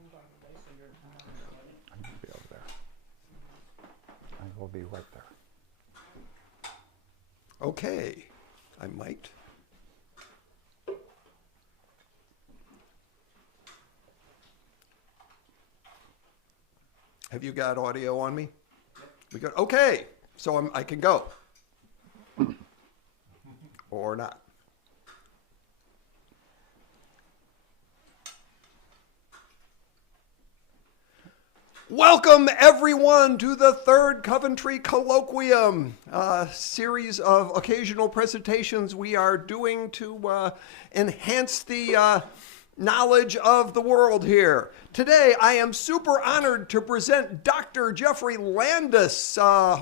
I'm going to be over there. I will be right there. Okay, I'm mic'd. Have you got audio on me? We got okay. So I can go, or not. Welcome, everyone, to the third Coventry Colloquium, a series of occasional presentations we are doing to enhance the knowledge of the world here. Today, I am super honored to present Dr. Geoff Landis,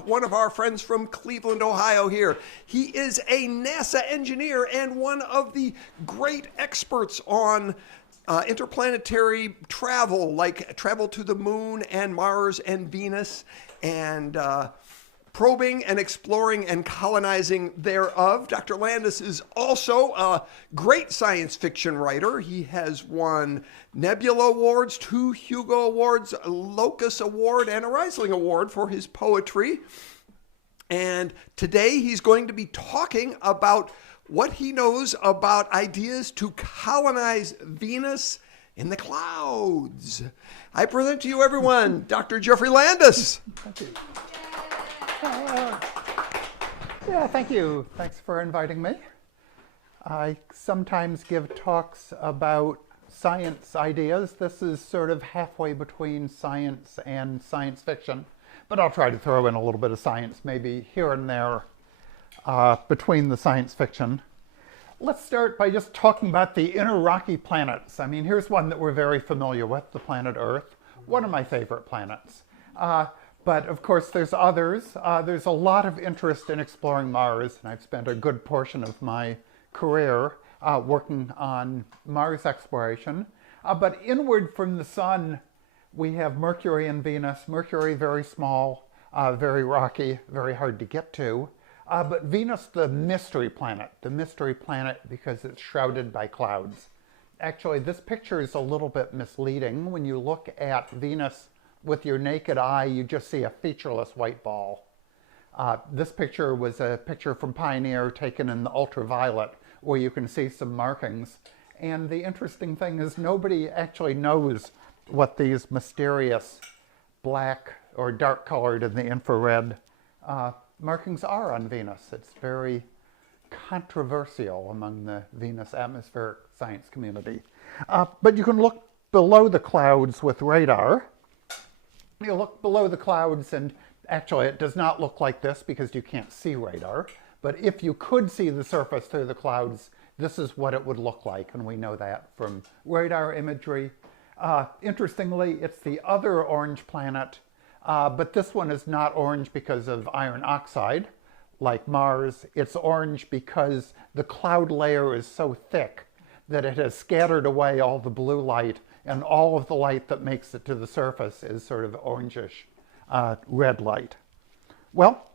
one of our friends from Cleveland, Ohio here. He is a NASA engineer and one of the great experts on interplanetary travel, like travel to the moon and Mars and Venus, and probing and exploring and colonizing thereof. Dr. Landis is also a great science fiction writer. He has won Nebula Awards, 2 Hugo Awards, a Locus Award, and a Rising Award for his poetry. And today he's going to be talking about what he knows about ideas to colonize Venus in the clouds. I present to you, everyone, Dr. Geoff Landis. Thank you. Yeah, thank you. Thanks for inviting me. I sometimes give talks about science ideas. This is sort of halfway between science and science fiction, but I'll try to throw in a little bit of science, maybe here and there, between the science fiction. Let's start by just talking about the inner rocky planets. I mean, here's one that we're very familiar with, the planet Earth, one of my favorite planets. But of course, there's others. There's a lot of interest in exploring Mars, and I've spent a good portion of my career working on Mars exploration. But inward from the sun, we have Mercury and Venus. Mercury, very small, very rocky, very hard to get to. But Venus, the mystery planet because it's shrouded by clouds. Actually, this picture is a little bit misleading. When you look at Venus with your naked eye, you just see a featureless white ball. This picture was a picture from Pioneer taken in the ultraviolet, where you can see some markings. And the interesting thing is nobody actually knows what these mysterious black or dark colored in the infrared markings are on Venus. It's very controversial among the Venus atmospheric science community. But you can look below the clouds with radar. You look below the clouds, and actually it does not look like this because you can't see radar. But if you could see the surface through the clouds, this is what it would look like, and we know that from radar imagery. Interestingly, it's the other orange planet, but this one is not orange because of iron oxide, like Mars. It's orange because the cloud layer is so thick that it has scattered away all the blue light, and all of the light that makes it to the surface is sort of orangish red light. Well,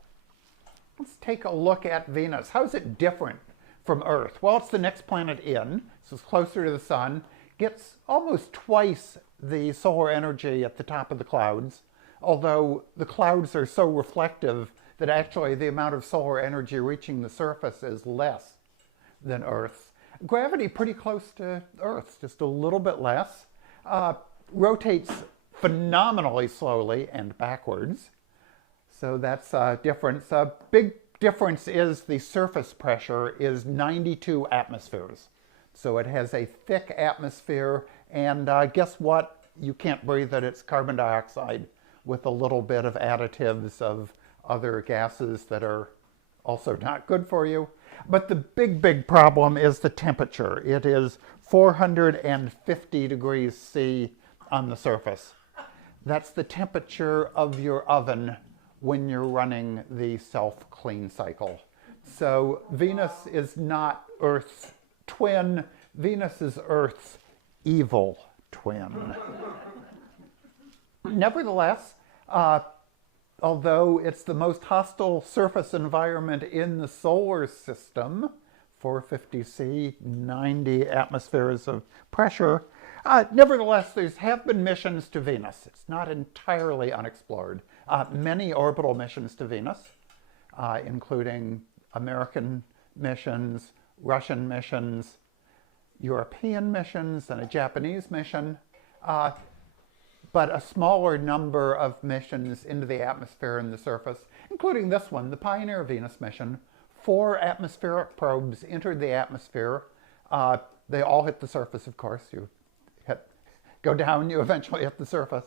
let's take a look at Venus. How is it different from Earth? Well, it's the next planet in, so it's closer to the sun, gets almost twice the solar energy at the top of the clouds, although the clouds are so reflective that actually the amount of solar energy reaching the surface is less than Earth's. Gravity pretty close to Earth's, just a little bit less. Rotates phenomenally slowly and backwards. So that's a difference. A big difference is the surface pressure is 92 atmospheres. So it has a thick atmosphere, and guess what? You can't breathe it. It's carbon dioxide with a little bit of additives of other gases that are also not good for you. But the big problem is the temperature. It is 450 degrees C on the surface. That's the temperature of your oven when you're running the self-clean cycle. So Venus is not Earth's twin. Venus is Earth's evil twin. Nevertheless, although it's the most hostile surface environment in the solar system, 450 C, 90 atmospheres of pressure, Nevertheless, there have been missions to Venus. It's not entirely unexplored. Many orbital missions to Venus, including American missions, Russian missions, European missions, and a Japanese mission, but a smaller number of missions into the atmosphere and the surface, including this one, the Pioneer Venus mission. 4 atmospheric probes entered the atmosphere. They all hit the surface, of course. You go down, you eventually hit the surface.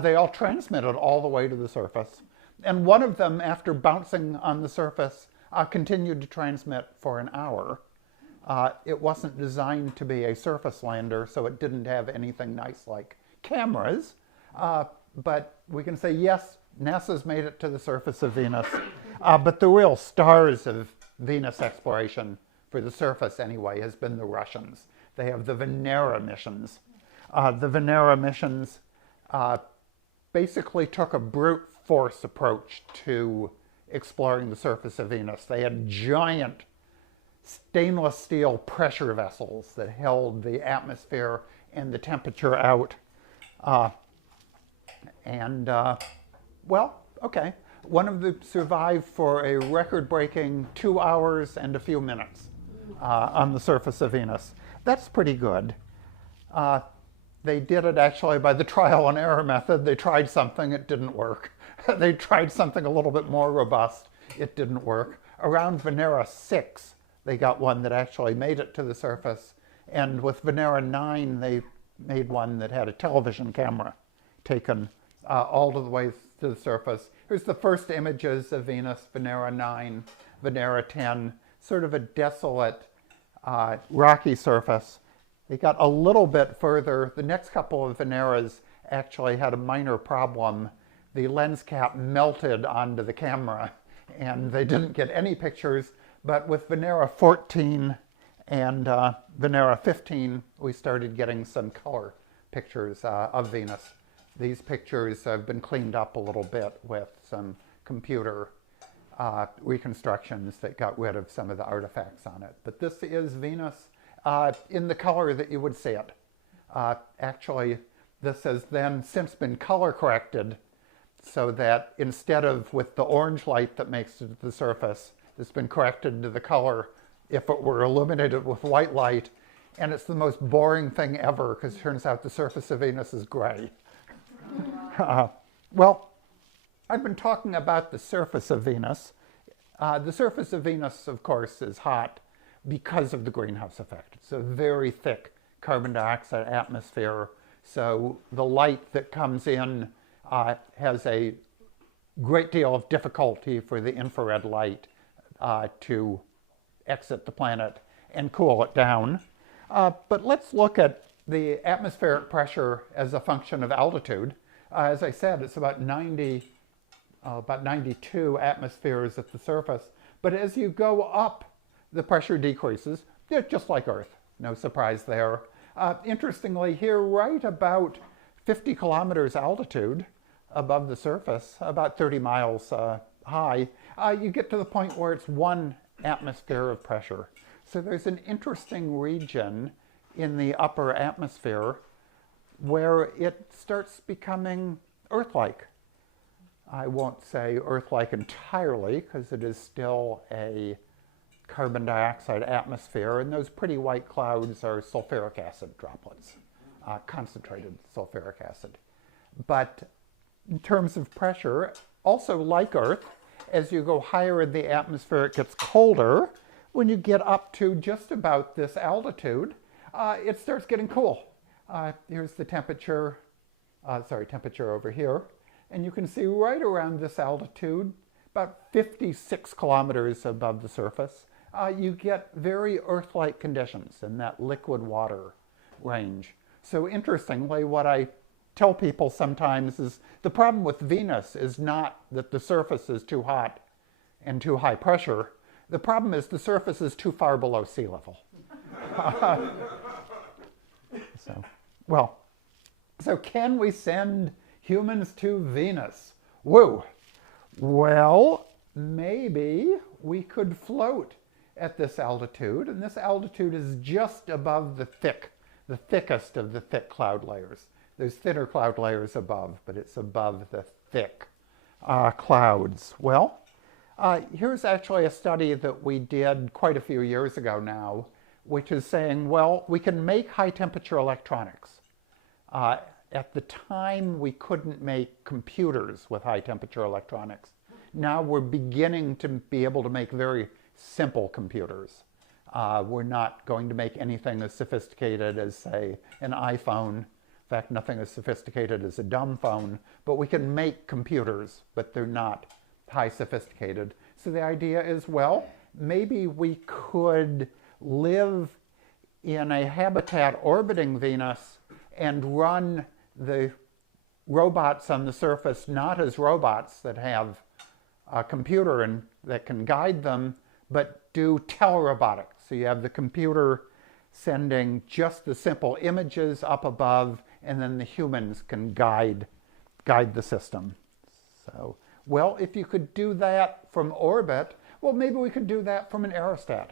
They all transmitted all the way to the surface. And one of them, after bouncing on the surface, continued to transmit for an hour. It wasn't designed to be a surface lander, so it didn't have anything nice like cameras. But we can say, yes, NASA's made it to the surface of Venus. But the real stars of Venus exploration, for the surface anyway, has been the Russians. They have the Venera missions. The Venera missions basically took a brute force approach to exploring the surface of Venus. They had giant stainless steel pressure vessels that held the atmosphere and the temperature out. Well, okay. One of them survived for a record-breaking 2 hours and a few minutes on the surface of Venus. That's pretty good. They did it actually by the trial and error method. They tried something, it didn't work. They tried something a little bit more robust, it didn't work. Around Venera 6, they got one that actually made it to the surface. And with Venera 9, they made one that had a television camera taken all to the way to the surface. Here's the first images of Venus, Venera 9, Venera 10, sort of a desolate, rocky surface. They got a little bit further. The next couple of Veneras actually had a minor problem. The lens cap melted onto the camera, and they didn't get any pictures. But with Venera 14 and Venera 15, we started getting some color pictures of Venus. These pictures have been cleaned up a little bit with some computer reconstructions that got rid of some of the artifacts on it. But this is Venus in the color that you would see it. Actually, this has then since been color corrected so that instead of with the orange light that makes it to the surface, it's been corrected to the color if it were illuminated with white light. And it's the most boring thing ever because it turns out the surface of Venus is gray. Well, I've been talking about the surface of Venus. The surface of Venus, of course, is hot because of the greenhouse effect. It's a very thick carbon dioxide atmosphere, so the light that comes in has a great deal of difficulty for the infrared light to exit the planet and cool it down. But let's look at the atmospheric pressure as a function of altitude. As I said, it's about 92 atmospheres at the surface. But as you go up, the pressure decreases, just like Earth. No surprise there. Interestingly, here, right about 50 kilometers altitude above the surface, about 30 miles high, you get to the point where it's 1 atmosphere of pressure. So there's an interesting region in the upper atmosphere where it starts becoming Earth-like. I won't say Earth-like entirely because it is still a carbon dioxide atmosphere, and those pretty white clouds are sulfuric acid droplets, concentrated sulfuric acid. But in terms of pressure, also like Earth, as you go higher in the atmosphere, it gets colder. When you get up to just about this altitude, it starts getting cool. Here's the temperature, temperature over here. And you can see right around this altitude, about 56 kilometers above the surface, you get very Earth-like conditions in that liquid water range. So interestingly, what I tell people sometimes is the problem with Venus is not that the surface is too hot and too high pressure. The problem is the surface is too far below sea level. So can we send humans to Venus? Whoa. Well, maybe we could float at this altitude, and this altitude is just above the thick the thickest of the thick cloud layers. There's thinner cloud layers above, but it's above the thick clouds. Well, here's actually a study that we did quite a few years ago now, which is saying, well, we can make high temperature electronics. At the time, we couldn't make computers with high temperature electronics. Now we're beginning to be able to make very simple computers. We're not going to make anything as sophisticated as, say, an iPhone. In fact, nothing as sophisticated as a dumb phone. But we can make computers, but they're not high sophisticated. So the idea is, well, maybe we could live in a habitat orbiting Venus and run the robots on the surface not as robots that have a computer and that can guide them, but do telerobotics. So you have the computer sending just the simple images up above, and then the humans can guide the system. So, well, if you could do that from orbit, well, maybe we could do that from an aerostat.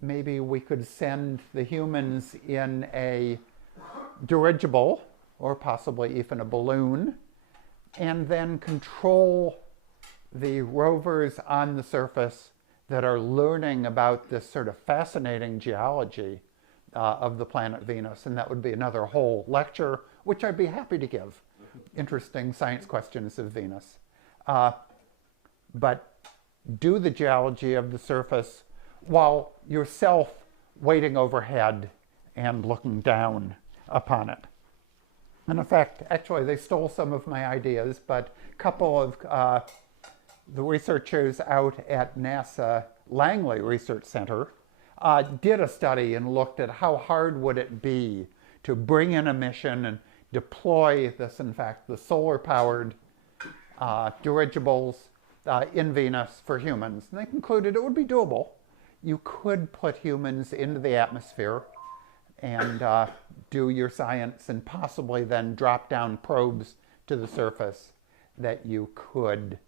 Maybe we could send the humans in a dirigible, or possibly even a balloon, and then control the rovers on the surface that are learning about this sort of fascinating geology of the planet Venus. And that would be another whole lecture, which I'd be happy to give. Interesting science questions of Venus. But do the geology of the surface while yourself waiting overhead and looking down upon it. And in fact, actually, they stole some of my ideas, but a couple of the researchers out at NASA Langley Research Center did a study and looked at how hard would it be to bring in a mission and deploy this, in fact, the solar-powered dirigibles in Venus for humans. And they concluded it would be doable. You could put humans into the atmosphere and do your science and possibly then drop down probes to the surface that you could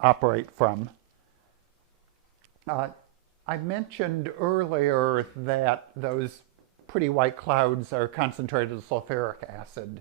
operate from. I mentioned earlier that those pretty white clouds are concentrated sulfuric acid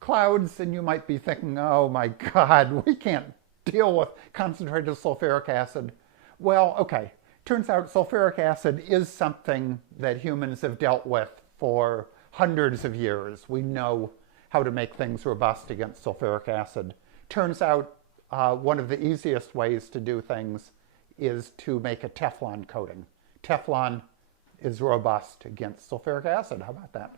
clouds, and you might be thinking, oh my God, we can't deal with concentrated sulfuric acid. Well, okay. Turns out sulfuric acid is something that humans have dealt with for hundreds of years. We know how to make things robust against sulfuric acid. Turns out one of the easiest ways to do things is to make a Teflon coating. Teflon is robust against sulfuric acid. How about that?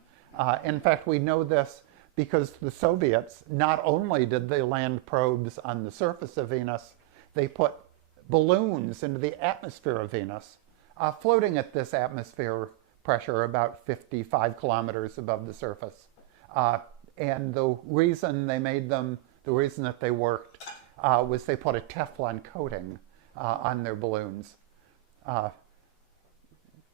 In fact, we know this because the Soviets, not only did they land probes on the surface of Venus, they put balloons into the atmosphere of Venus, floating at this atmosphere pressure about 55 kilometers above the surface. And the reason they made them, the reason that they worked, was they put a Teflon coating on their balloons.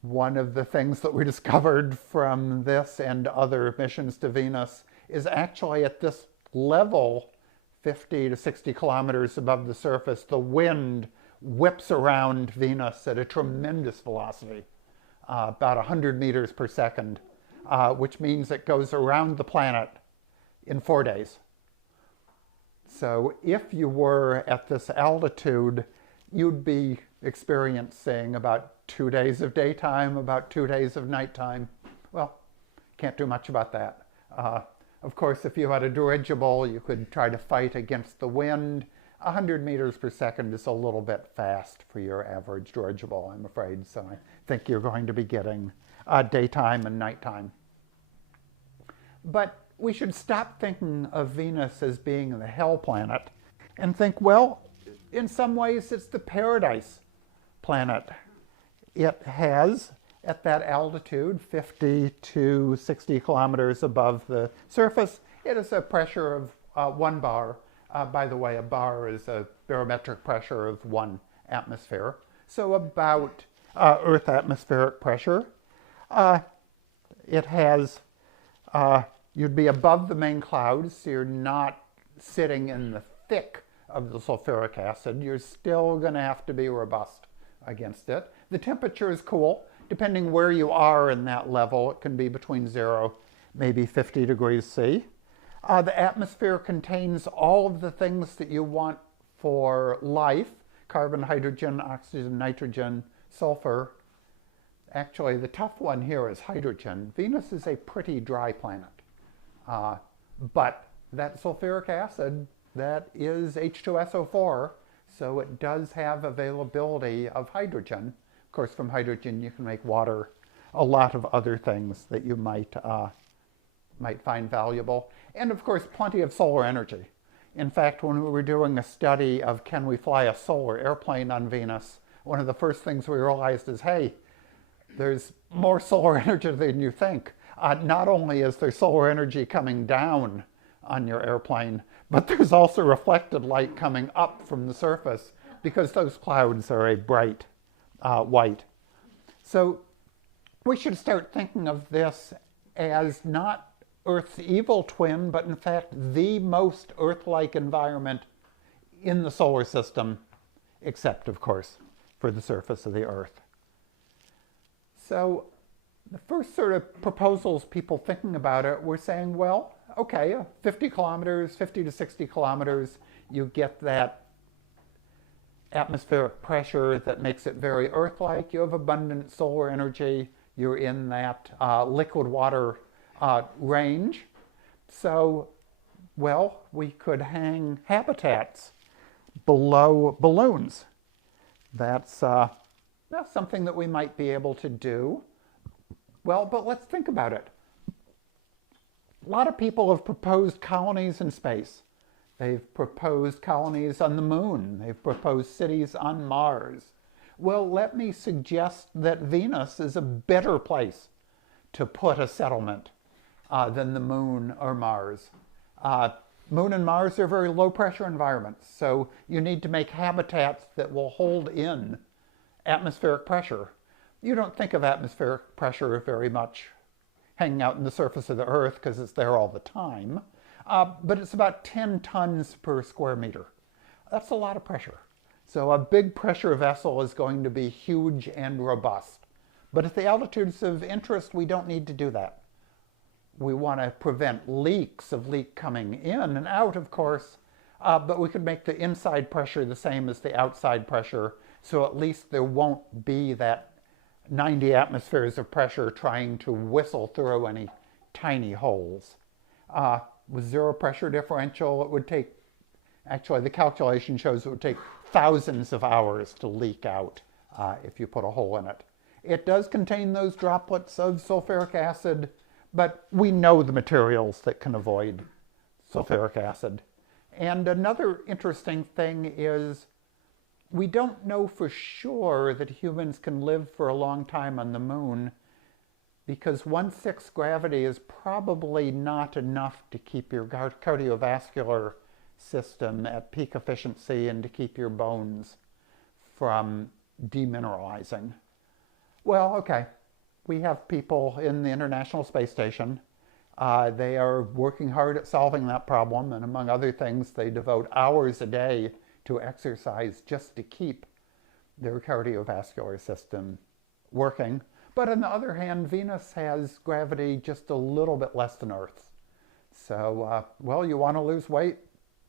One of the things that we discovered from this and other missions to Venus is actually at this level, 50 to 60 kilometers above the surface, the wind whips around Venus at a tremendous velocity, about 100 meters per second, which means it goes around the planet in 4 days. So if you were at this altitude, you'd be experiencing about 2 days of daytime, about 2 days of nighttime. Well, can't do much about that. Of course, if you had a dirigible, you could try to fight against the wind. 100 meters per second is a little bit fast for your average dirigible, I'm afraid. So I think you're going to be getting daytime and nighttime. But we should stop thinking of Venus as being the hell planet and think, well, in some ways it's the paradise planet. It has, at that altitude, 50 to 60 kilometers above the surface, it is a pressure of 1 bar. By the way, a bar is a barometric pressure of 1 atmosphere. So about Earth atmospheric pressure. It has, you'd be above the main clouds, so you're not sitting in the thick of the sulfuric acid. You're still going to have to be robust against it. The temperature is cool. depending where you are in that level, it can be between 0, maybe 50 degrees C. The atmosphere contains all of the things that you want for life: carbon, hydrogen, oxygen, nitrogen, sulfur. Actually, the tough one here is hydrogen. Venus is a pretty dry planet. But that sulfuric acid, that is H2SO4, so it does have availability of hydrogen. Of course, from hydrogen you can make water, a lot of other things that you might find valuable. And of course, plenty of solar energy. In fact, when we were doing a study of can we fly a solar airplane on Venus, one of the first things we realized is, hey, there's more solar energy than you think. Not only is there solar energy coming down on your airplane, but there's also reflected light coming up from the surface because those clouds are a bright white. So we should start thinking of this as not Earth's evil twin, but in fact the most Earth-like environment in the solar system, except, of course, for the surface of the Earth. So the first sort of proposals people thinking about it were saying, well, okay, 50 kilometers, 50 to 60 kilometers, you get that atmospheric pressure that makes it very Earth-like. You have abundant solar energy. You're in that liquid water range. So, well, we could hang habitats below balloons. That's something that we might be able to do. Well, but let's think about it. A lot of people have proposed colonies in space. They've proposed colonies on the moon. They've proposed cities on Mars. Well, let me suggest that Venus is a better place to put a settlement than the moon or Mars. Moon and Mars are very low pressure environments, so you need to make habitats that will hold in atmospheric pressure. You don't think of atmospheric pressure very much hanging out in the surface of the Earth because it's there all the time, but it's about 10 tons per square meter. That's a lot of pressure. So a big pressure vessel is going to be huge and robust. But at the altitudes of interest, we don't need to do that. We want to prevent leaks of leak coming in and out, of course, but we could make the inside pressure the same as the outside pressure, so at least there won't be that 90 atmospheres of pressure trying to whistle through any tiny holes. With zero pressure differential, it would take, actually the calculation shows it would take thousands of hours to leak out if you put a hole in it. It does contain those droplets of sulfuric acid, but we know the materials that can avoid sulfuric acid. And another interesting thing is we don't know for sure that humans can live for a long time on the moon because 1/6 gravity is probably not enough to keep your cardiovascular system at peak efficiency and to keep your bones from demineralizing. Well, okay, we have people in the International Space Station. They are working hard at solving that problem, and among other things, they devote hours a day to exercise just to keep their cardiovascular system working. But on the other hand, Venus has gravity just a little bit less than Earth's. So, well, you want to lose weight,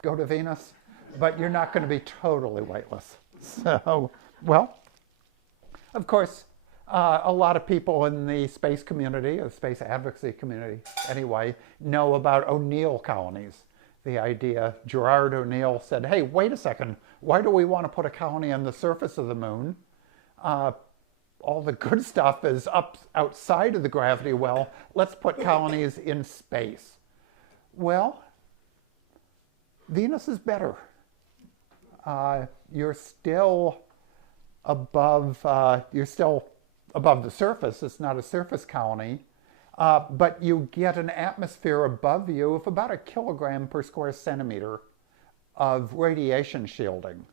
go to Venus, but you're not going to be totally weightless. So, well, of course, a lot of people in the space community, the space advocacy community anyway, know about O'Neill colonies. The idea, Gerard O'Neill said, hey, wait a second, why do we want to put a colony on the surface of the moon? All the good stuff is up outside of the gravity well. Let's put colonies in space. Well, Venus is better. You're still above the surface. It's not a surface colony, but you get an atmosphere above you of about 1 kilogram per square centimeter of radiation shielding.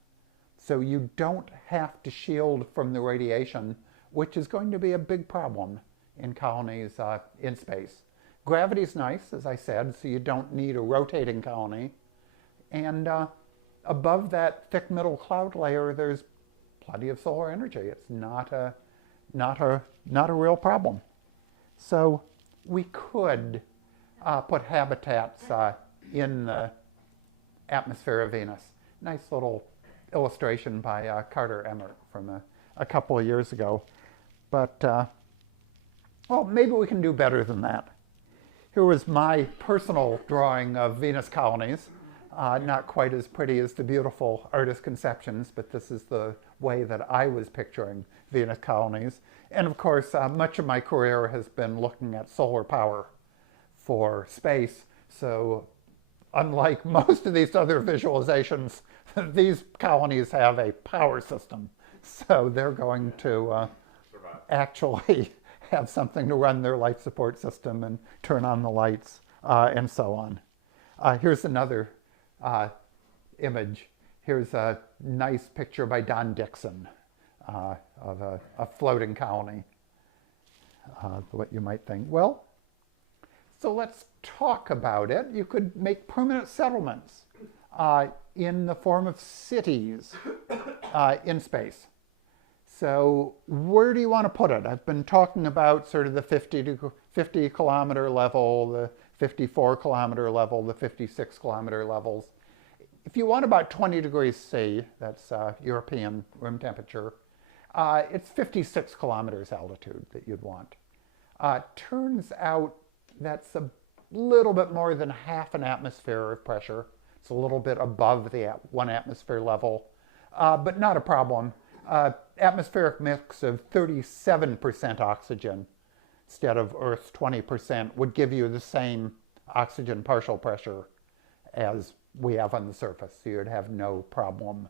So you don't have to shield from the radiation, which is going to be a big problem in colonies in space. Gravity's nice, as I said, so you don't need a rotating colony. And above that thick middle cloud layer, there's plenty of solar energy. It's not not a real problem. So we could put habitats in the atmosphere of Venus. Nice little illustration by Carter Emmert from a couple of years ago. But, well, maybe we can do better than that. Here was my personal drawing of Venus colonies. Not quite as pretty as the beautiful artist conceptions, but this is the way that I was picturing Venus colonies. And of course, much of my career has been looking at solar power for space. So unlike most of these other visualizations, these colonies have a power system. So they're going to actually have something to run their life support system and turn on the lights and so on. Here's another image. Here's a nice picture by Don Dixon of a floating colony. What you might think, well, so let's talk about it. You could make permanent settlements in the form of cities in space. So where do you want to put it? I've been talking about sort of the 50 kilometer level, the 54 kilometer level, the 56 kilometer levels. If you want about 20 degrees C, that's European room temperature, it's 56 kilometers altitude that you'd want. Turns out that's a little bit more than half an atmosphere of pressure. It's a little bit above the 1 atmosphere level, but not a problem. Atmospheric mix of 37% oxygen instead of Earth's 20% would give you the same oxygen partial pressure as we have on the surface. So you'd have no problem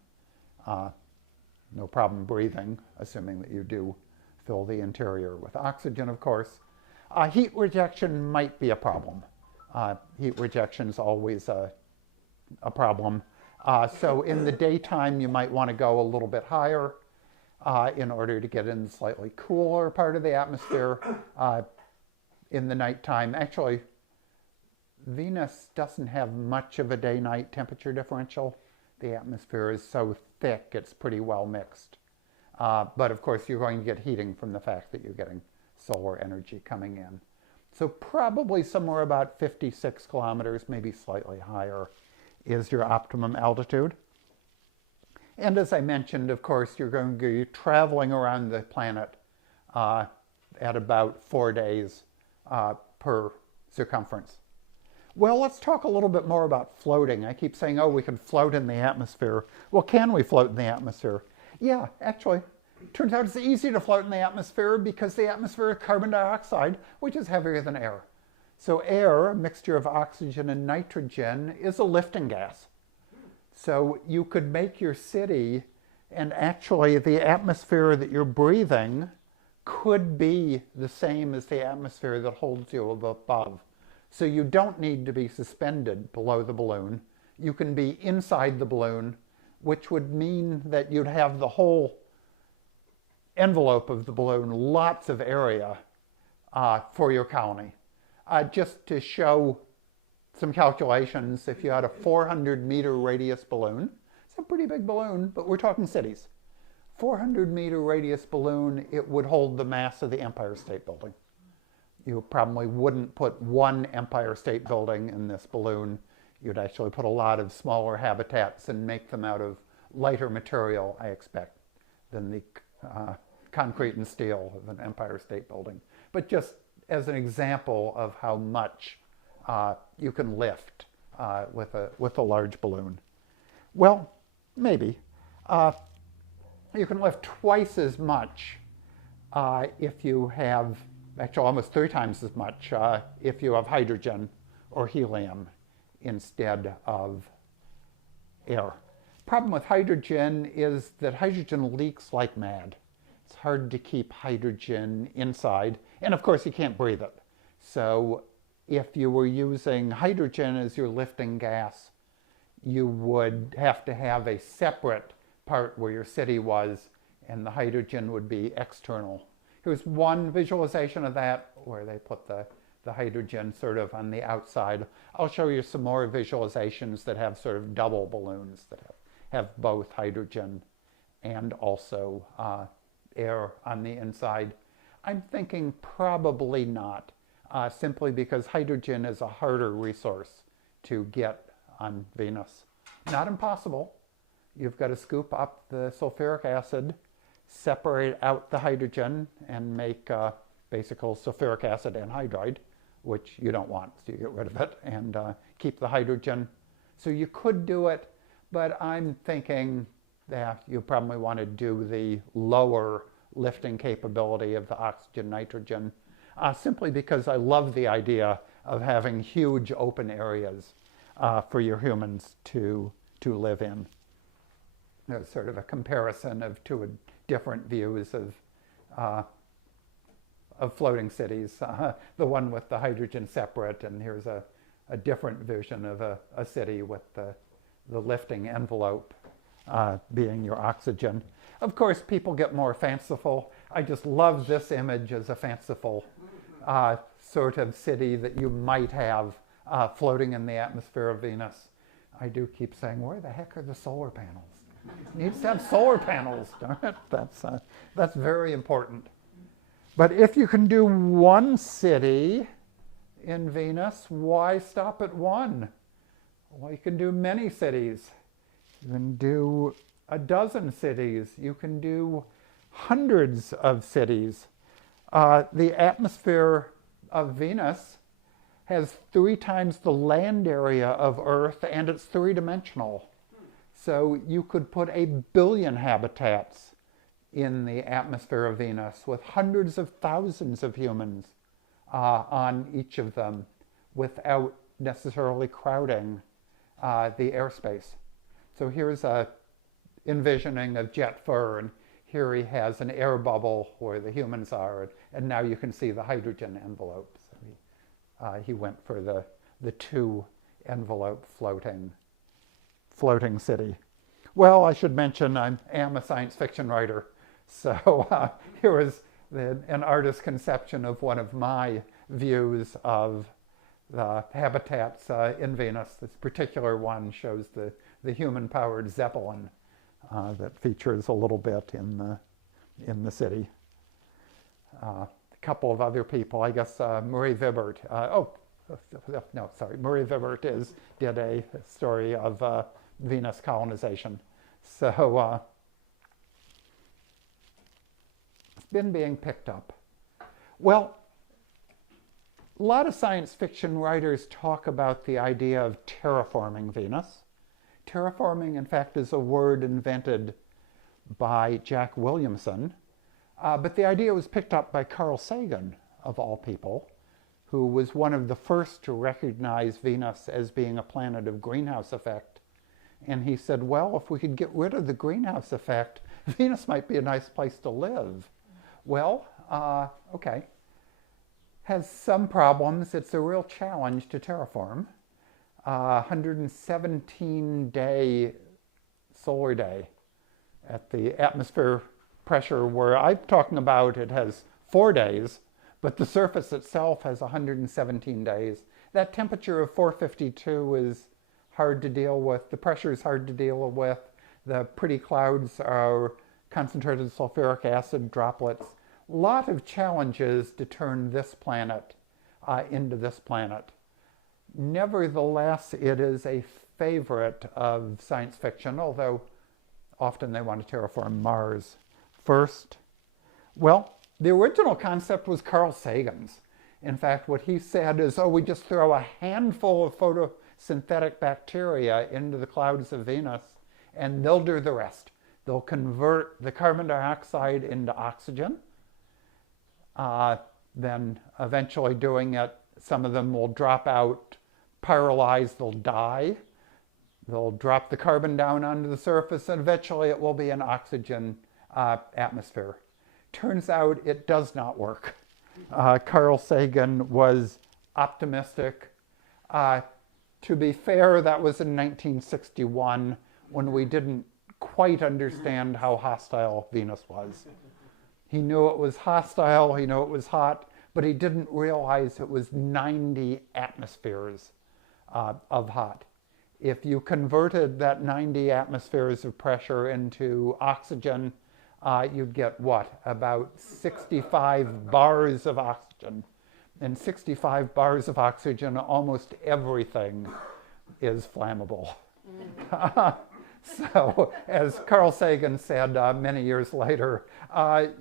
breathing, assuming that you do fill the interior with oxygen, of course. Heat rejection might be a problem. Heat rejection is always a problem. So in the daytime, you might want to go a little bit higher in order to get in the slightly cooler part of the atmosphere. In the nighttime, actually, Venus doesn't have much of a day-night temperature differential. The atmosphere is so thick, it's pretty well mixed. But of course, you're going to get heating from the fact that you're getting solar energy coming in. So probably somewhere about 56 kilometers, maybe slightly higher, is your optimum altitude. And as I mentioned, of course, you're going to be traveling around the planet at about 4 days per circumference. Well, let's talk a little bit more about floating. I keep saying, oh, we can float in the atmosphere. Well, can we float in the atmosphere? Yeah, actually, it turns out it's easy to float in the atmosphere because the atmosphere is carbon dioxide, which is heavier than air. So air, a mixture of oxygen and nitrogen, is a lifting gas. So you could make your city, and actually the atmosphere that you're breathing could be the same as the atmosphere that holds you above. So you don't need to be suspended below the balloon. You can be inside the balloon, which would mean that you'd have the whole envelope of the balloon, lots of area for your colony. Just to show some calculations, if you had a 400-meter radius balloon, it's a pretty big balloon, but we're talking cities. 400-meter radius balloon, it would hold the mass of the Empire State Building. You probably wouldn't put one Empire State Building in this balloon. You'd actually put a lot of smaller habitats and make them out of lighter material, I expect, than the concrete and steel of an Empire State Building. But just as an example of how much you can lift with a large balloon. Well, maybe. You can lift twice as much if you have, actually almost 3 times as much, if you have hydrogen or helium instead of air. Problem with hydrogen is that hydrogen leaks like mad. It's hard to keep hydrogen inside, and of course you can't breathe it. So if you were using hydrogen as your lifting gas, you would have to have a separate part where your city was, and the hydrogen would be external. Here's one visualization of that where they put the hydrogen sort of on the outside. I'll show you some more visualizations that have sort of double balloons that have both hydrogen and also air on the inside? I'm thinking probably not, simply because hydrogen is a harder resource to get on Venus. Not impossible. You've got to scoop up the sulfuric acid, separate out the hydrogen, and make basically sulfuric acid anhydride, which you don't want, so you get rid of it, and keep the hydrogen. So you could do it, but I'm thinking that you probably want to do the lower lifting capability of the oxygen nitrogen, simply because I love the idea of having huge open areas for your humans to live in. There's sort of a comparison of two different views of floating cities. The one with the hydrogen separate, and here's a different vision of a city with the lifting envelope being your oxygen. Of course, people get more fanciful. I just love this image as a fanciful sort of city that you might have floating in the atmosphere of Venus. I do keep saying, where the heck are the solar panels? Needs to have solar panels, darn it. That's very important. But if you can do one city in Venus, why stop at one? Well, you can do many cities. You can do a dozen cities. You can do hundreds of cities. The atmosphere of Venus has 3 times the land area of Earth, and it's 3-dimensional. So you could put 1 billion habitats in the atmosphere of Venus with hundreds of thousands of humans on each of them without necessarily crowding the airspace. So here's a envisioning of Jet Fur, and here he has an air bubble where the humans are, and now you can see the hydrogen envelope. So he went for the 2 envelope floating city. Well, I should mention I am a science fiction writer, so here is an artist's conception of one of my views of the habitats in Venus. This particular one shows the human-powered Zeppelin that features a little bit in the city. A couple of other people, I guess Marie Vibert. Marie Vibert did a story of Venus colonization. So it's been being picked up. Well, a lot of science fiction writers talk about the idea of terraforming Venus. Terraforming, in fact, is a word invented by Jack Williamson, but the idea was picked up by Carl Sagan, of all people, who was one of the first to recognize Venus as being a planet of greenhouse effect. And he said, well, if we could get rid of the greenhouse effect, Venus might be a nice place to live. Well, okay. Has some problems. It's a real challenge to terraform. 117-day solar day at the atmosphere pressure where I'm talking about, it has 4 days, but the surface itself has 117 days. That temperature of 452 is hard to deal with. The pressure is hard to deal with. The pretty clouds are concentrated sulfuric acid droplets. A lot of challenges to turn this planet into this planet. Nevertheless, it is a favorite of science fiction, although often they want to terraform Mars first. Well, the original concept was Carl Sagan's. In fact, what he said is, we just throw a handful of photosynthetic bacteria into the clouds of Venus, and they'll do the rest. They'll convert the carbon dioxide into oxygen. Then eventually doing it, some of them will drop out pyrolyzed, they'll die. They'll drop the carbon down onto the surface, and eventually it will be an oxygen atmosphere. Turns out it does not work. Carl Sagan was optimistic. To be fair, that was in 1961 when we didn't quite understand how hostile Venus was. He knew it was hostile, he knew it was hot, but he didn't realize it was 90 atmospheres of hot. If you converted that 90 atmospheres of pressure into oxygen, you'd get what? About 65 bars of oxygen. And 65 bars of oxygen, almost everything is flammable. So, as Carl Sagan said many years later,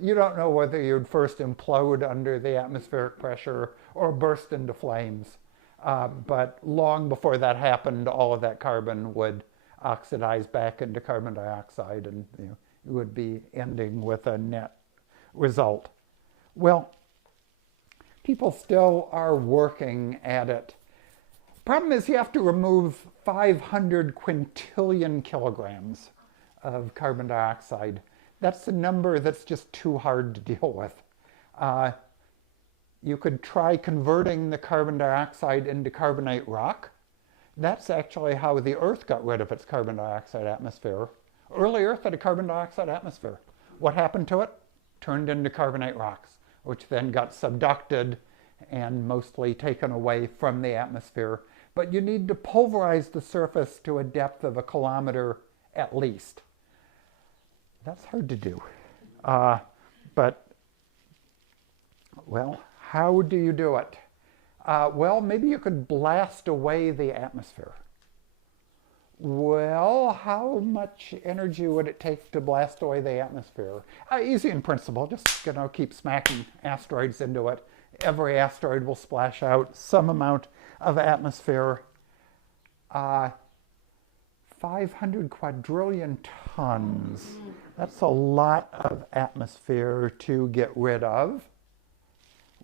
you don't know whether you'd first implode under the atmospheric pressure or burst into flames. But long before that happened, all of that carbon would oxidize back into carbon dioxide, and you would be ending with a net result. Well, people still are working at it. Problem is you have to remove 500 quintillion kilograms of carbon dioxide. That's a number that's just too hard to deal with. You could try converting the carbon dioxide into carbonate rock. That's actually how the Earth got rid of its carbon dioxide atmosphere. Early Earth had a carbon dioxide atmosphere. What happened to it? Turned into carbonate rocks, which then got subducted and mostly taken away from the atmosphere. But you need to pulverize the surface to a depth of 1 kilometer at least. That's hard to do. But, well, how do you do it? Well, maybe you could blast away the atmosphere. Well, how much energy would it take to blast away the atmosphere? Easy in principle, just keep smacking asteroids into it. Every asteroid will splash out some amount of atmosphere. 500 quadrillion tons. That's a lot of atmosphere to get rid of.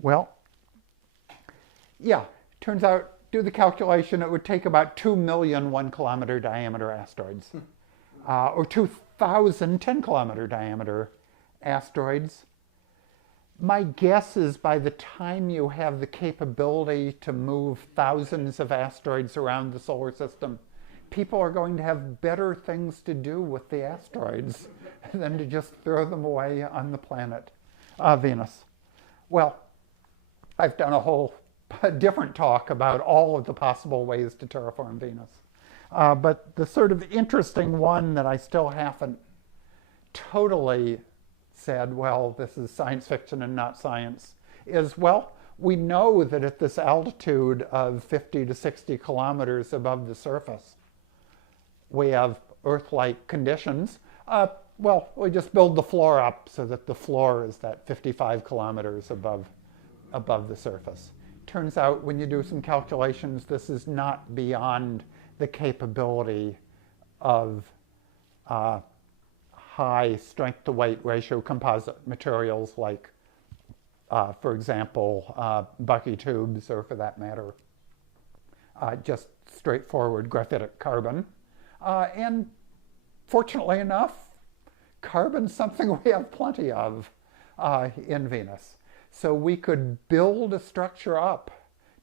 Well, yeah, turns out, do the calculation, it would take about 2 million 1 kilometer diameter asteroids, or 2,000 10 kilometer diameter asteroids. My guess is by the time you have the capability to move thousands of asteroids around the solar system, people are going to have better things to do with the asteroids than to just throw them away on the planet Venus. Well, I've done a whole different talk about all of the possible ways to terraform Venus. But the sort of interesting one that I still haven't totally said, well, this is science fiction and not science, is, well, we know that at this altitude of 50 to 60 kilometers above the surface, we have Earth-like conditions. Well, we just build the floor up so that the floor is that 55 kilometers above the surface. Turns out when you do some calculations, this is not beyond the capability of high strength-to-weight ratio composite materials like, for example, Bucky tubes, or for that matter, just straightforward graphitic carbon. And fortunately enough, carbon's something we have plenty of in Venus. So we could build a structure up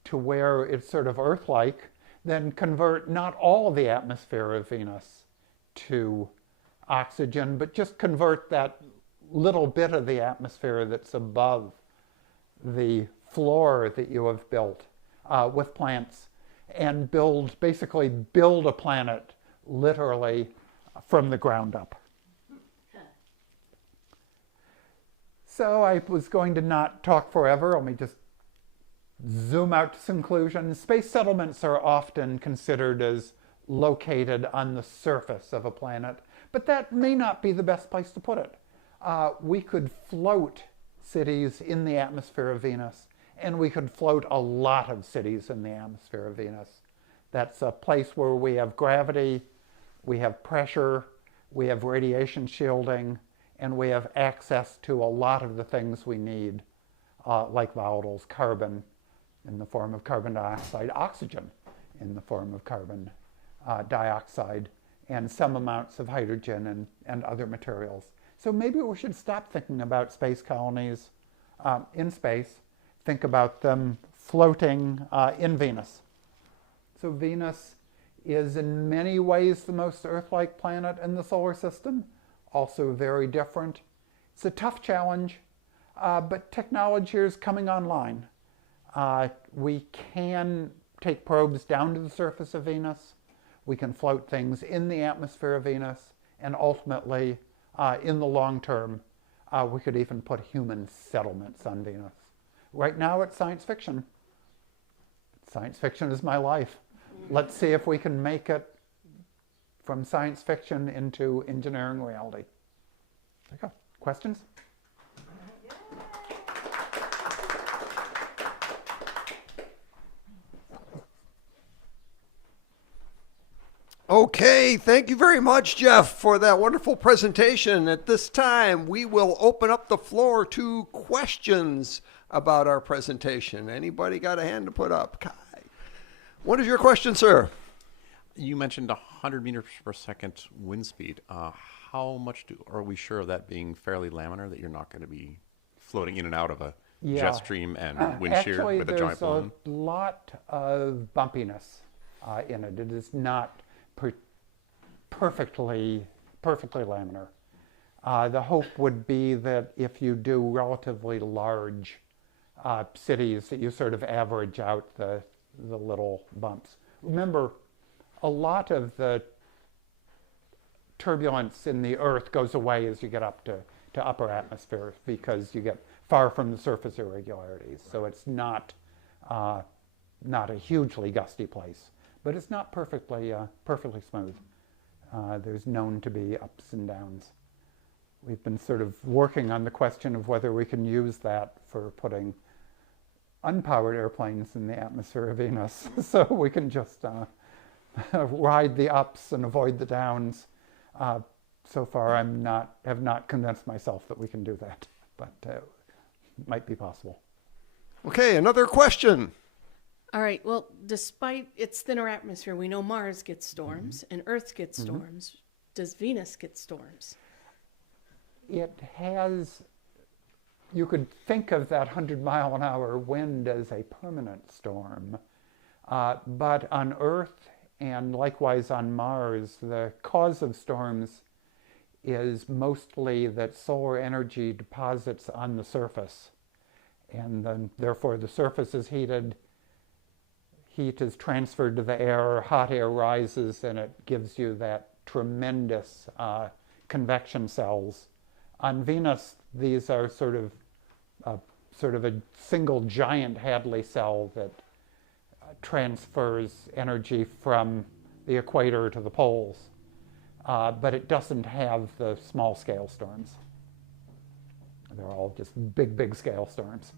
to where it's sort of Earth-like, then convert not all the atmosphere of Venus to oxygen, but just convert that little bit of the atmosphere that's above the floor that you have built with plants, and basically build a planet literally from the ground up. So I was going to not talk forever. Let me just zoom out to some conclusions. Space settlements are often considered as located on the surface of a planet, but that may not be the best place to put it. We could float cities in the atmosphere of Venus, and we could float a lot of cities in the atmosphere of Venus. That's a place where we have gravity, we have pressure, we have radiation shielding, and we have access to a lot of the things we need, like volatiles, carbon in the form of carbon dioxide, oxygen in the form of carbon dioxide, and some amounts of hydrogen and other materials. So maybe we should stop thinking about space colonies in space, think about them floating in Venus. So Venus is in many ways the most Earth-like planet in the solar system, also very different. It's a tough challenge, but technology is coming online. We can take probes down to the surface of Venus. We can float things in the atmosphere of Venus, and ultimately in the long term, we could even put human settlements on Venus. Right now it's science fiction. Science fiction is my life. Let's see if we can make it from science fiction into engineering reality. There you go. Questions? Okay, thank you very much, Geoff, for that wonderful presentation. At this time, we will open up the floor to questions about our presentation. Anybody got a hand to put up? Kai. What is your question, sir? You mentioned 100 meters per second wind speed. How much are we sure of that being fairly laminar, that you're not going to be floating in and out of a jet stream and wind shear with a giant balloon? Actually, there's a lot of bumpiness in it. It is not perfectly laminar. The hope would be that if you do relatively large cities, that you sort of average out the little bumps. Remember, a lot of the turbulence in the Earth goes away as you get up to upper atmosphere, because you get far from the surface irregularities. So it's not a hugely gusty place, but it's not perfectly smooth. There's known to be ups and downs. We've been sort of working on the question of whether we can use that for putting unpowered airplanes in the atmosphere of Venus, so we can just ride the ups and avoid the downs. So far, have not convinced myself that we can do that, but it might be possible. Okay, another question. All right, well, despite its thinner atmosphere, we know Mars gets storms and Earth gets storms. Does Venus get storms? It has, you could think of that 100-mile-an-hour wind as a permanent storm, but on Earth and likewise on Mars, the cause of storms is mostly that solar energy deposits on the surface, and then therefore the surface is heated. Heat is transferred to the air, hot air rises, and it gives you that tremendous convection cells. On Venus, these are sort of a single giant Hadley cell that transfers energy from the equator to the poles, but it doesn't have the small-scale storms. They're all just big scale storms.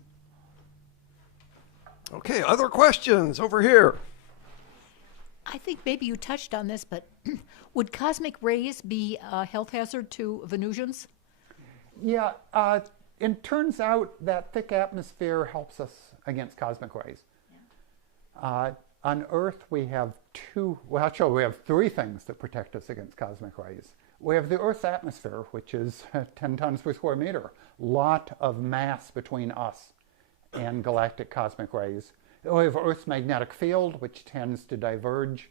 Okay, other questions over here. I think maybe you touched on this, but would cosmic rays be a health hazard to Venusians? Yeah, it turns out that thick atmosphere helps us against cosmic rays. Yeah. On Earth, we have we have three things that protect us against cosmic rays. We have the Earth's atmosphere, which is 10 tons per square meter. Lot of mass between us and galactic cosmic rays. We have Earth's magnetic field, which tends to diverge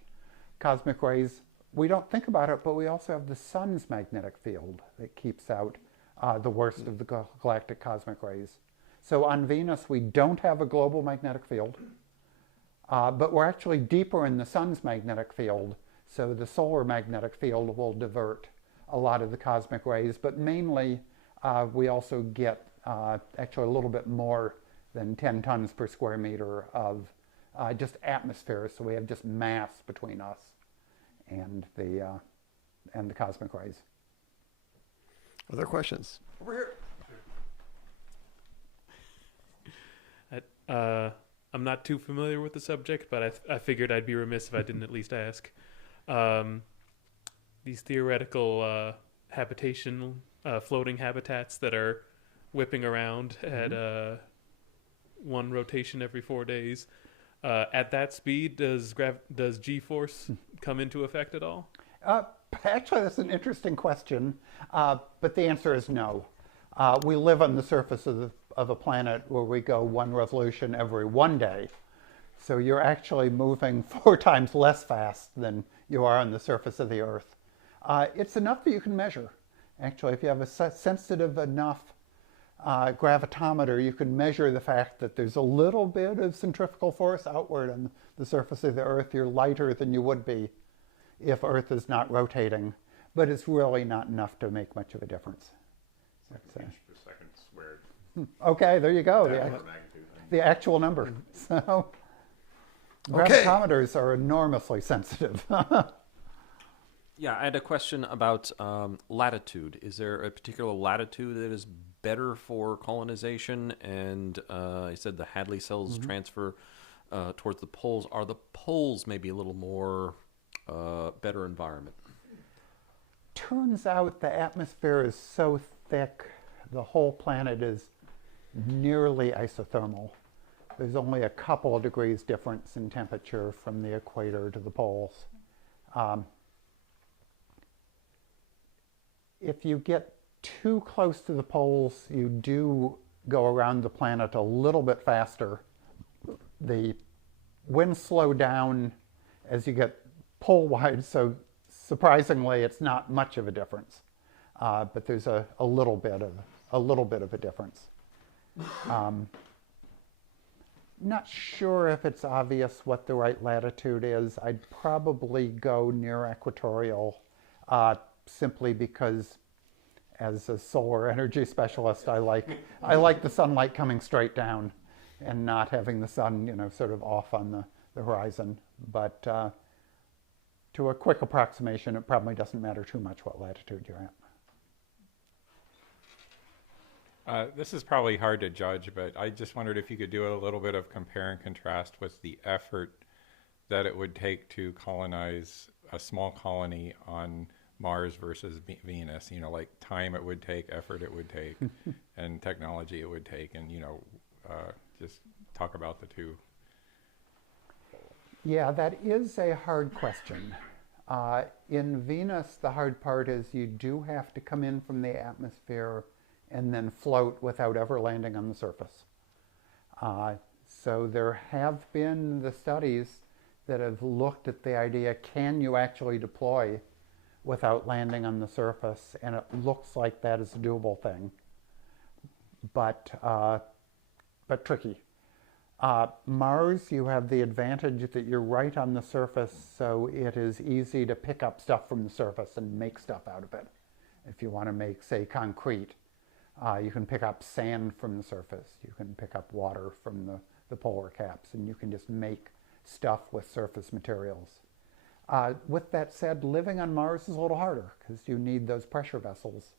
cosmic rays. We don't think about it, but we also have the sun's magnetic field that keeps out the worst of the galactic cosmic rays. So on Venus, we don't have a global magnetic field, but we're actually deeper in the sun's magnetic field, so the solar magnetic field will divert a lot of the cosmic rays, but mainly we also get actually a little bit more than 10 tons per square meter of just atmosphere, so we have just mass between us and the cosmic rays. Other questions? Over here. I'm not too familiar with the subject, but I figured I'd be remiss if I didn't at least ask. These theoretical floating habitats that are whipping around at one rotation every 4 days. At that speed, does G-force come into effect at all? Actually, that's an interesting question, but the answer is no. We live on the surface of a planet where we go one revolution every 1 day. So you're actually moving 4 times less fast than you are on the surface of the Earth. It's enough that you can measure. Actually, if you have a sensitive enough gravitometer, you can measure the fact that there's a little bit of centrifugal force outward on the surface of the Earth. You're lighter than you would be if Earth is not rotating. but it's really not enough to make much of a difference. It's like an inch per second squared. Okay, there you go. That order of magnitude. The actual number. So Okay. gravitometers are enormously sensitive. Yeah, I had a question about latitude. Is there a particular latitude that is better for colonization? And you said the Hadley cells transfer towards the poles. Are the poles maybe a little more better environment? Turns out the atmosphere is so thick, the whole planet is nearly isothermal. There's only a couple of degrees difference in temperature from the equator to the poles. If you get too close to the poles, you do go around the planet a little bit faster. The winds slow down as you get pole-wide, so surprisingly, it's not much of a difference. But there's a little bit of a difference. Not sure if it's obvious what the right latitude is. I'd probably go near equatorial, simply because as a solar energy specialist, I like the sunlight coming straight down and not having the sun, sort of off on the horizon. But to a quick approximation, it probably doesn't matter too much what latitude you're at. This is probably hard to judge, but I just wondered if you could do a little bit of compare and contrast with the effort that it would take to colonize a small colony on Mars versus Venus. Like time it would take, effort it would take, and technology it would take, and just talk about the two. Yeah, that is a hard question. In Venus, the hard part is you do have to come in from the atmosphere and then float without ever landing on the surface. So there have been the studies that have looked at the idea, can you actually deploy without landing on the surface? And it looks like that is a doable thing, but tricky. Mars, you have the advantage that you're right on the surface, so it is easy to pick up stuff from the surface and make stuff out of it. If you want to make, say, concrete, you can pick up sand from the surface. You can pick up water from the polar caps, and you can just make stuff with surface materials. With that said, living on Mars is a little harder because you need those pressure vessels.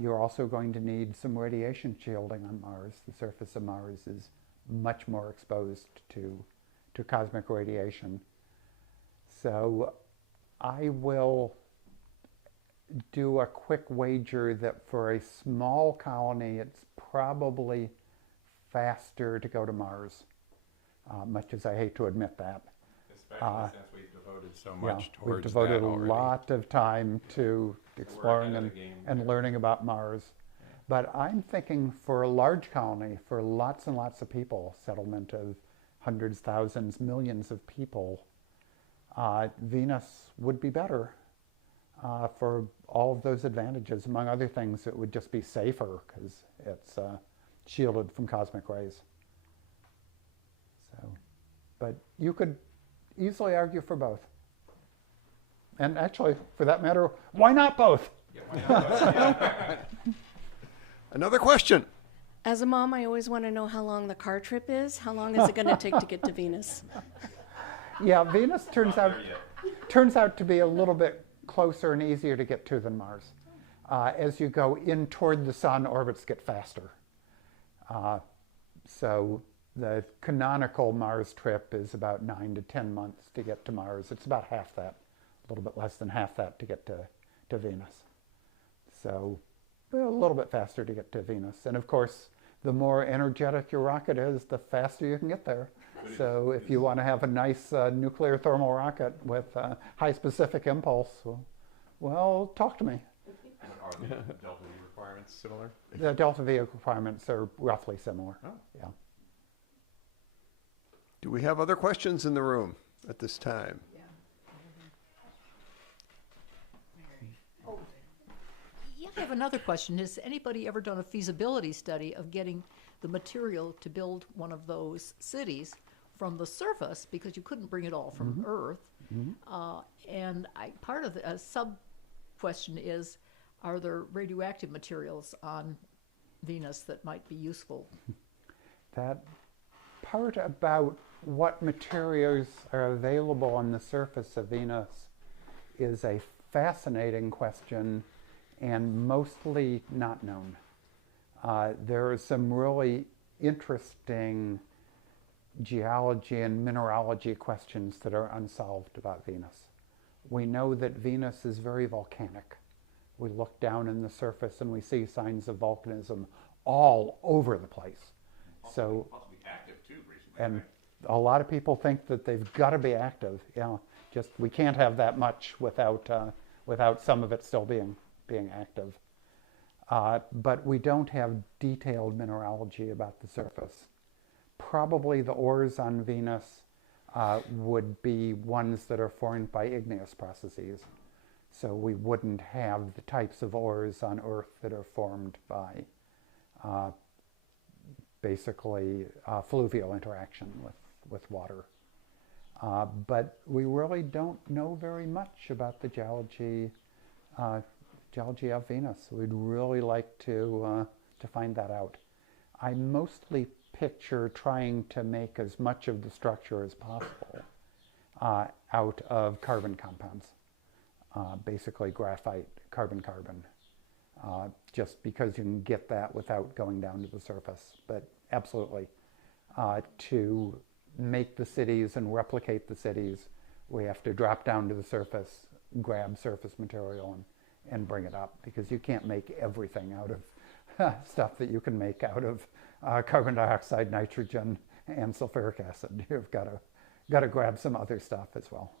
You're also going to need some radiation shielding on Mars. The surface of Mars is much more exposed to cosmic radiation. So I will do a quick wager that for a small colony, it's probably faster to go to Mars, much as I hate to admit that. Especially since we've devoted so much We've towards devoted that a already. lot of time to exploring ahead of the game. and learning about Mars. But I'm thinking for a large colony, for lots and lots of people, settlement of hundreds, thousands, millions of people, Venus would be better for all of those advantages. Among other things, it would just be safer because it's shielded from cosmic rays. So, but you could easily argue for both. And actually, for that matter, why not both? Another question. As a mom, I always want to know how long the car trip is. How long is it going to take to get to Venus? Yeah, Venus turns out to be a little bit closer and easier to get to than Mars. As you go in toward the sun, orbits get faster. So the canonical Mars trip is about 9 to 10 months to get to Mars. It's about half that, a little bit less than half that to get to Venus. So a little bit faster to get to Venus. And of course, the more energetic your rocket is, the faster you can get there. So if you want to have a nice nuclear thermal rocket with high specific impulse, well, talk to me. Are the Delta V requirements similar? The Delta V requirements are roughly similar. Oh. Yeah. Do we have other questions in the room at this time? Yeah, I have another question. Has anybody ever done a feasibility study of getting the material to build one of those cities from the surface, because you couldn't bring it all from Earth? And part of a question is, are there radioactive materials on Venus that might be useful? That part about what materials are available on the surface of Venus is a fascinating question and mostly not known. There are some really interesting geology and mineralogy questions that are unsolved about Venus. We know that Venus is very volcanic. We look down in the surface and we see signs of volcanism all over the place. So, Possibly active too recently. and a lot of people think that they've got to be active. Just we can't have that much without some of it still being active. But we don't have detailed mineralogy about the surface. Probably the ores on Venus would be ones that are formed by igneous processes. So we wouldn't have the types of ores on Earth that are formed by basically fluvial interaction with water. But we really don't know very much about the geology of Venus. We'd really like to find that out. I mostly picture trying to make as much of the structure as possible out of carbon compounds, basically graphite, carbon-carbon, just because you can get that without going down to the surface. But absolutely, to make the cities and replicate the cities, we have to drop down to the surface, grab surface material, and bring it up, because you can't make everything out of stuff that you can make out of carbon dioxide, nitrogen, and sulfuric acid. You've got to grab some other stuff as well.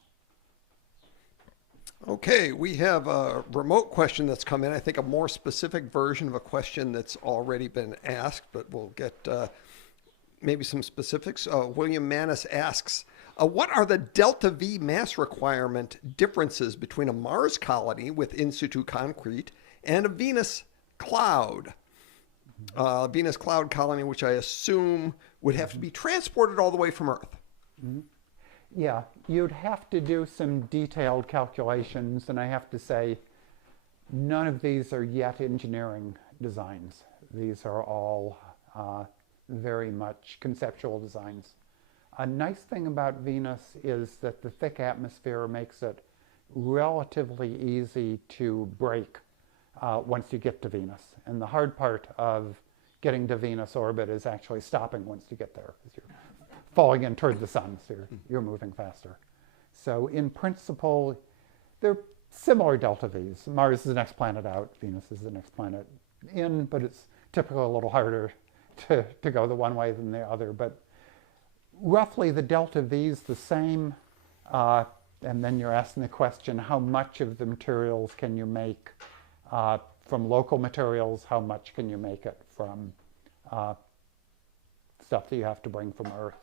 Okay, we have a remote question that's come in. I think a more specific version of a question that's already been asked, but we'll get maybe some specifics. William Manis asks, what are the delta V mass requirement differences between a Mars colony with in situ concrete and a Venus cloud? Venus cloud colony, which I assume would have to be transported all the way from Earth. Mm-hmm. Yeah, you'd have to do some detailed calculations, and I have to say, none of these are yet engineering designs. These are all very much conceptual designs. A nice thing about Venus is that the thick atmosphere makes it relatively easy to break once you get to Venus. And the hard part of getting to Venus orbit is actually stopping once you get there, because you're falling in toward the sun, so you're moving faster. So in principle, they're similar delta Vs. Mars is the next planet out, Venus is the next planet in, but it's typically a little harder to go the one way than the other. But roughly the delta V is the same, and then you're asking the question, how much of the materials can you make from local materials? How much can you make it from stuff that you have to bring from Earth?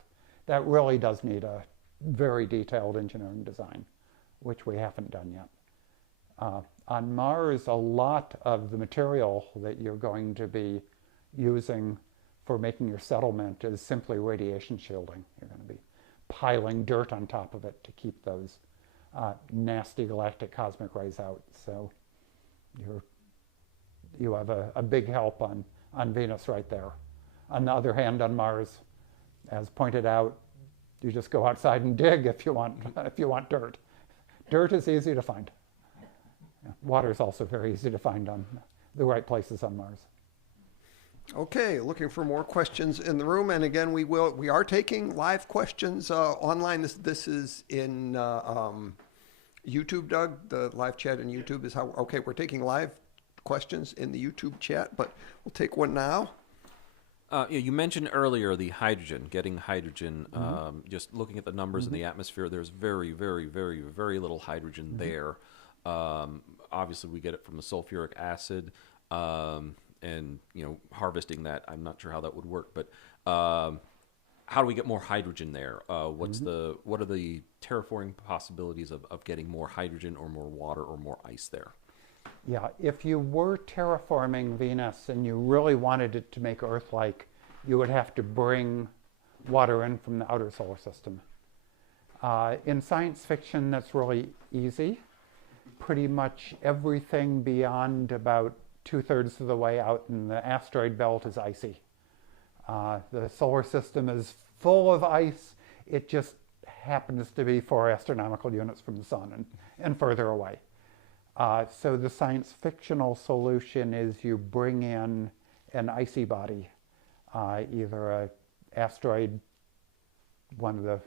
That really does need a very detailed engineering design, which we haven't done yet. On Mars, a lot of the material that you're going to be using for making your settlement is simply radiation shielding. You're going to be piling dirt on top of it to keep those nasty galactic cosmic rays out. So you have a big help on Venus right there. On the other hand, on Mars, as pointed out, you just go outside and dig if you want dirt. Dirt is easy to find. Water is also very easy to find on the right places on Mars. Okay, looking for more questions in the room, and again, we are taking live questions online. This is in YouTube, Doug. The live chat in YouTube is how. Okay, we're taking live questions in the YouTube chat, but we'll take one now. You mentioned earlier the hydrogen, getting hydrogen. Just looking at the numbers in the atmosphere, there's very, very, very, very little hydrogen there. Obviously, we get it from the sulfuric acid, and harvesting that. I'm not sure how that would work, but how do we get more hydrogen there? What are the terraforming possibilities of getting more hydrogen or more water or more ice there? Yeah, if you were terraforming Venus and you really wanted it to make Earth-like, you would have to bring water in from the outer solar system. In science fiction, that's really easy. pretty much everything beyond about 2/3 of the way out in the asteroid belt is icy. The solar system is full of ice. It just happens to be 4 astronomical units from the sun and further away. So the science fictional solution is you bring in an icy body, either an asteroid, one of the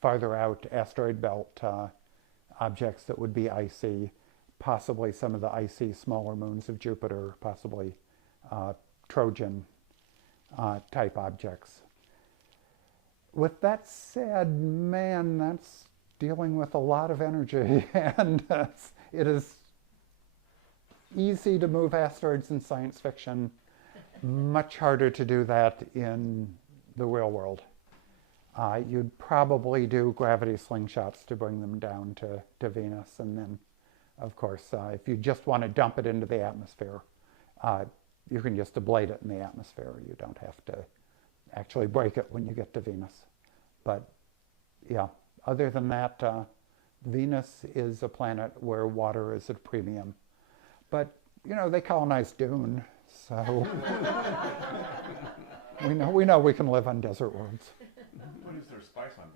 farther out asteroid belt objects that would be icy, possibly some of the icy smaller moons of Jupiter, possibly Trojan type objects. With that said, man, that's dealing with a lot of energy, and it is easy to move asteroids in science fiction, much harder to do that in the real world. You'd probably do gravity slingshots to bring them down to Venus, and then, of course, if you just want to dump it into the atmosphere, you can just ablate it in the atmosphere. You don't have to actually break it when you get to Venus. But yeah, other than that, Venus is a planet where water is at a premium. But, you know, they colonized Dune, so we know we can live on desert worlds. What is their spice on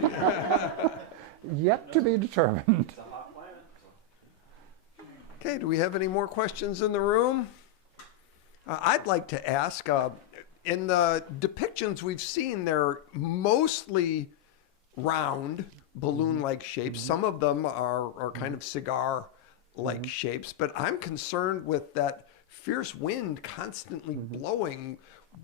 Venus? Yet to be determined. It's a hot planet. Okay, do we have any more questions in the room? I'd like to ask, in the depictions we've seen, they're mostly round, balloon-like shapes. Some of them are kind of cigar-like shapes, but I'm concerned with that fierce wind constantly blowing.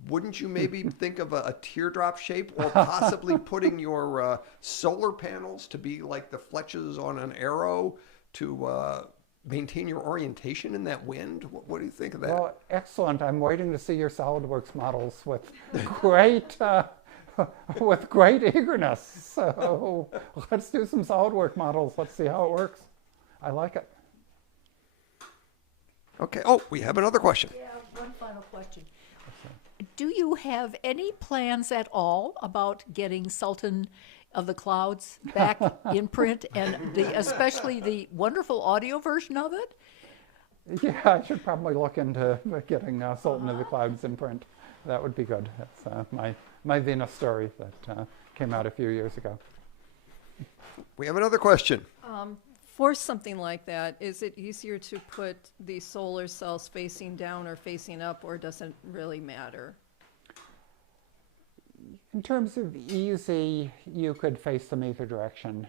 Wouldn't you maybe think of a teardrop shape, or possibly putting your solar panels to be like the fletches on an arrow to maintain your orientation in that wind? What do you think of that? Well, excellent. I'm waiting to see your SolidWorks models with great eagerness. So let's do some SolidWorks models. Let's see how it works. I like it. Okay. Oh, we have another question. Yeah, one final question. Do you have any plans at all about getting Sultan of the Clouds back in print, and especially the wonderful audio version of it? Yeah, I should probably look into getting Sultan of the Clouds in print. That would be good. That's my Venus story that came out a few years ago. We have another question. For something like that, is it easier to put the solar cells facing down or facing up, or does it really matter? In terms of easy, you could face them either direction.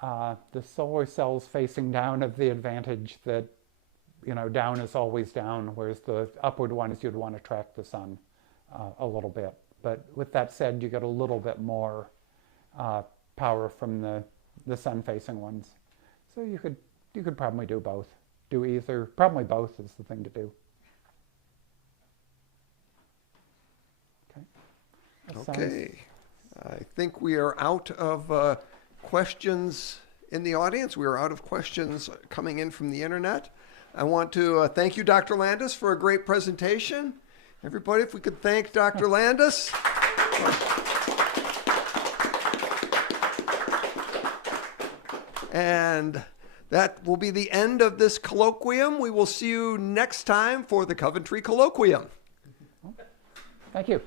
The solar cells facing down have the advantage that, you know, down is always down, whereas the upward ones you'd want to track the sun a little bit. But with that said, you get a little bit more power from the sun-facing ones. So you could probably do both. Do either. Probably both is the thing to do. Okay. I think we are out of questions in the audience. We are out of questions coming in from the internet. I want to thank you, Dr. Landis, for a great presentation. Everybody, if we could thank Dr. Landis. And that will be the end of this colloquium. We will see you next time for the Coventry Colloquium. Thank you.